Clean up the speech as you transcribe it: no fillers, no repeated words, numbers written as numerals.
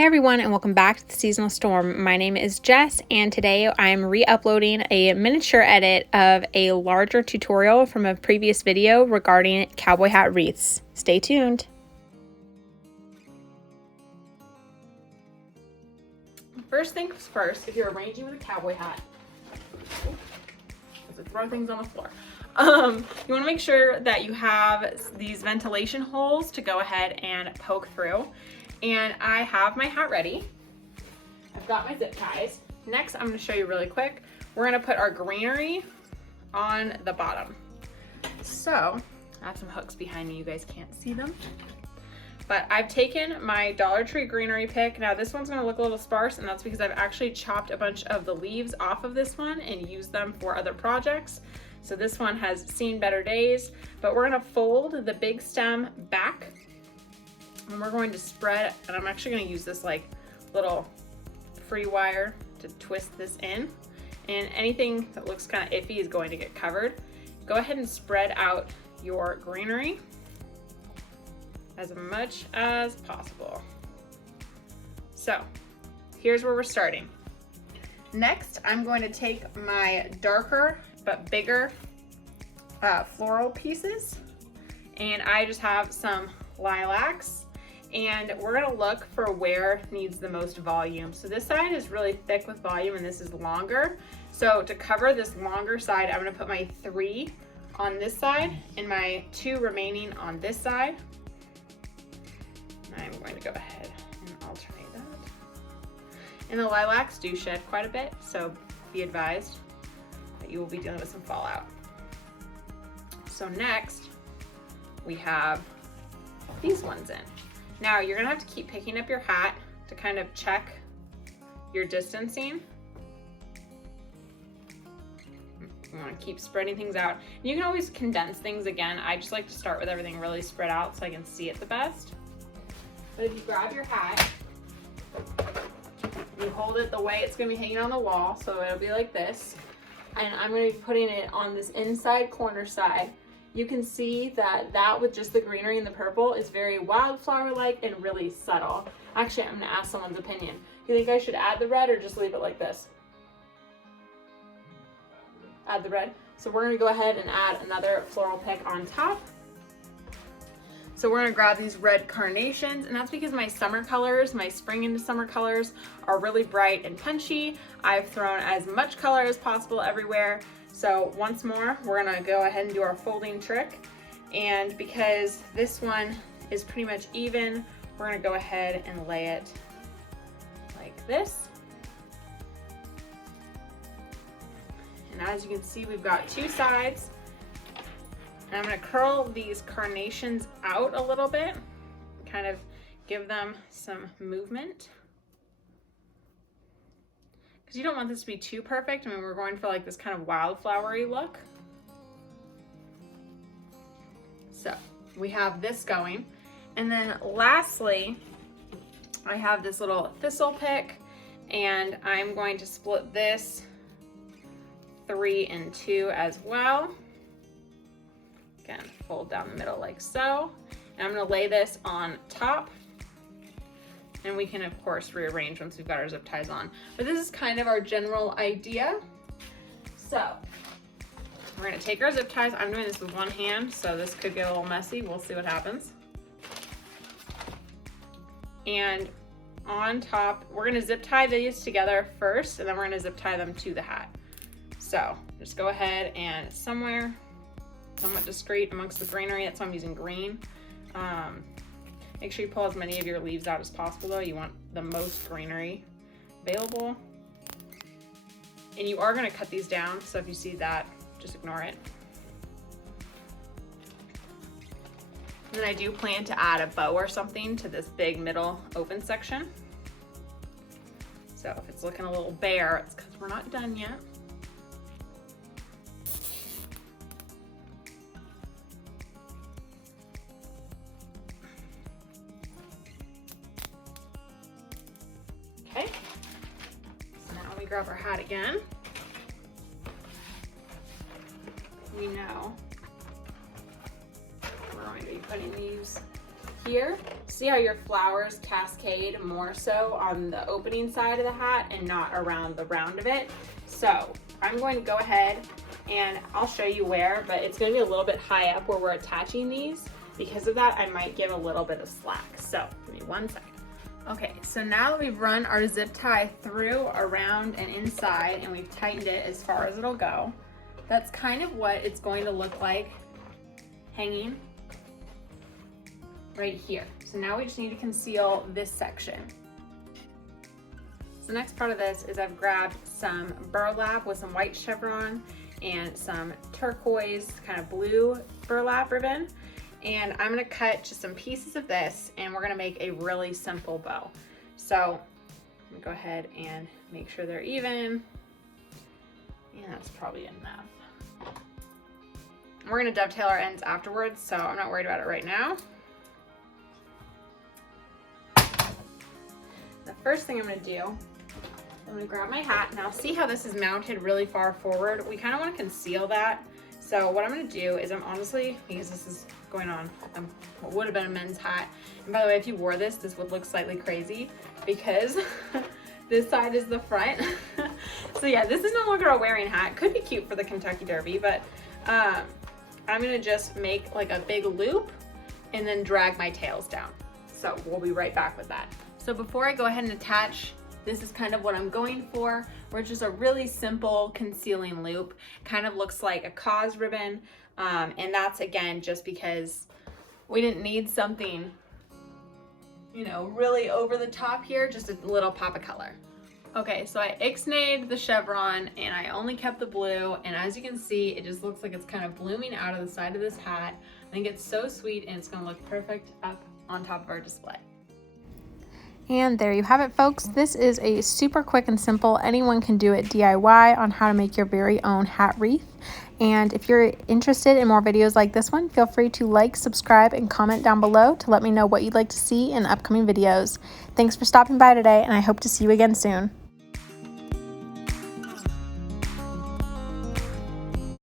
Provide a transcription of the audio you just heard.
Hey everyone, and welcome back to the Seasonal Storm. My name is Jess, and today I'm re-uploading a miniature edit of a larger tutorial from a previous video regarding cowboy hat wreaths. Stay tuned. First things first, if you're arranging with a cowboy hat, to throw things on the floor. You want to make sure that you have these ventilation holes to go ahead and poke through. And I have my hat ready. I've got my zip ties. Next, I'm going to show you really quick. We're going to put our greenery on the bottom. So I have some hooks behind me. You guys can't see them. But I've taken my Dollar Tree greenery pick. Now this one's going to look a little sparse, and that's because I've actually chopped a bunch of the leaves off of this one and used them for other projects. So this one has seen better days, but we're going to fold the big stem back. And we're going to spread, and I'm actually going to use this like little free wire to twist this in. And anything that looks kind of iffy is going to get covered. Go ahead and spread out your greenery as much as possible. So here's where we're starting. Next, I'm going to take my darker but bigger floral pieces, and I just have some lilacs. And we're gonna look for where needs the most volume. So this side is really thick with volume and this is longer. So to cover this longer side, I'm gonna put my 3 on this side and my 2 remaining on this side. I'm going to go ahead and alternate that. And the lilacs do shed quite a bit, so be advised that you will be dealing with some fallout. So next, we have these ones in. Now you're gonna have to keep picking up your hat to kind of check your distancing. You wanna keep spreading things out. And you can always condense things again. I just like to start with everything really spread out so I can see it the best. But if you grab your hat, you hold it the way it's gonna be hanging on the wall, so it'll be like this. And I'm gonna be putting it on this inside corner side. You can see that with just the greenery and the purple is very wildflower-like and really subtle. Actually, I'm gonna ask someone's opinion. Do you think I should add the red or just leave it like this? Add the red. So we're gonna go ahead and add another floral pick on top. So we're gonna grab these red carnations, and that's because my summer colors, my spring into summer colors, are really bright and punchy. I've thrown as much color as possible everywhere. So once more, we're gonna go ahead and do our folding trick. And because this one is pretty much even, we're gonna go ahead and lay it like this. And as you can see, we've got 2 sides. And I'm gonna curl these carnations out a little bit, kind of give them some movement. Because you don't want this to be too perfect. I mean, we're going for like this kind of wildflowery look. So we have this going. And then lastly, I have this little thistle pick, and I'm going to split this 3 in 2 as well. Again, fold down the middle like so. And I'm gonna lay this on top. And we can, of course, rearrange once we've got our zip ties on. But this is kind of our general idea. So we're gonna take our zip ties. I'm doing this with one hand, so this could get a little messy. We'll see what happens. And on top, we're gonna zip tie these together first, and then we're gonna zip tie them to the hat. So just go ahead and somewhat discreet amongst the greenery. That's why I'm using green. Make sure you pull as many of your leaves out as possible though. You want the most greenery available. And you are gonna cut these down, so if you see that, just ignore it. And then I do plan to add a bow or something to this big middle open section. So if it's looking a little bare, it's because we're not done yet. Grab our hat again. We know we're going to be putting these here. See how your flowers cascade more so on the opening side of the hat and not around the round of it. So I'm going to go ahead and I'll show you where, but it's going to be a little bit high up where we're attaching these. Because of that, I might give a little bit of slack. So give me 1 second. Okay, so now that we've run our zip tie through, around, and inside, and we've tightened it as far as it'll go, that's kind of what it's going to look like hanging right here. So now we just need to conceal this section. So the next part of this is I've grabbed some burlap with some white chevron and some turquoise kind of blue burlap ribbon. And I'm gonna cut just some pieces of this and we're gonna make a really simple bow. So I'm gonna go ahead and make sure they're even. And that's probably enough. We're gonna dovetail our ends afterwards, so I'm not worried about it right now. The first thing I'm gonna do, I'm gonna grab my hat. Now see how this is mounted really far forward? We kind of want to conceal that. So what I'm gonna do is I'm honestly, because this is going on what would have been a men's hat. And by the way, if you wore this, this would look slightly crazy because this side is the front. So yeah, this is no longer a wearing hat. Could be cute for the Kentucky Derby, but I'm gonna just make like a big loop and then drag my tails down. So we'll be right back with that. So before I go ahead and attach, this is kind of what I'm going for, where it's just a really simple concealing loop. Kind of looks like a cause ribbon. And that's again, just because we didn't need something, you know, really over the top here, just a little pop of color. Okay, so I ixnayed the chevron and I only kept the blue. And as you can see, it just looks like it's kind of blooming out of the side of this hat. I think it's so sweet and it's gonna look perfect up on top of our display. And there you have it, folks. This is a super quick and simple, anyone can do it DIY on how to make your very own hat wreath. And if you're interested in more videos like this one, feel free to like, subscribe, and comment down below to let me know what you'd like to see in upcoming videos. Thanks for stopping by today, and I hope to see you again soon.